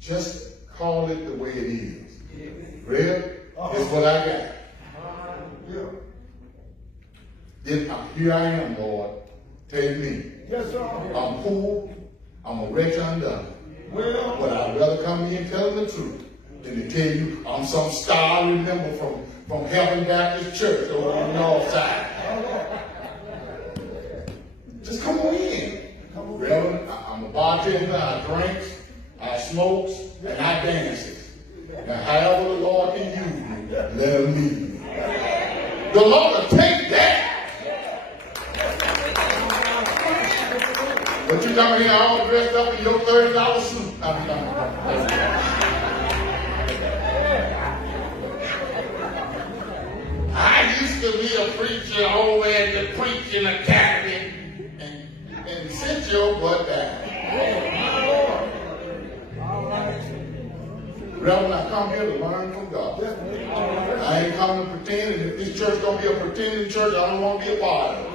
Just call it the way it is. Real? It's what I got. Then here I am, Lord. Tell me. Yes, sir. I'm poor. I'm a wretch undone. Well, But I'd rather come here and tell the truth than to tell you I'm some star I remember from Heaven Baptist Church over on the north side. Just come on in. Reverend, I'm a bartender, I drinks, I smokes, and I dances. Now, however the Lord can use me, let him lead me. The Lord will take that. But you come here all dressed up in your $30 suit. I used to be a preacher over at the Preaching Academy and sit your butt down. Reverend, I come here to learn from God. I ain't coming to pretend, and if this church gonna be a pretending church, I don't want to be a part of it.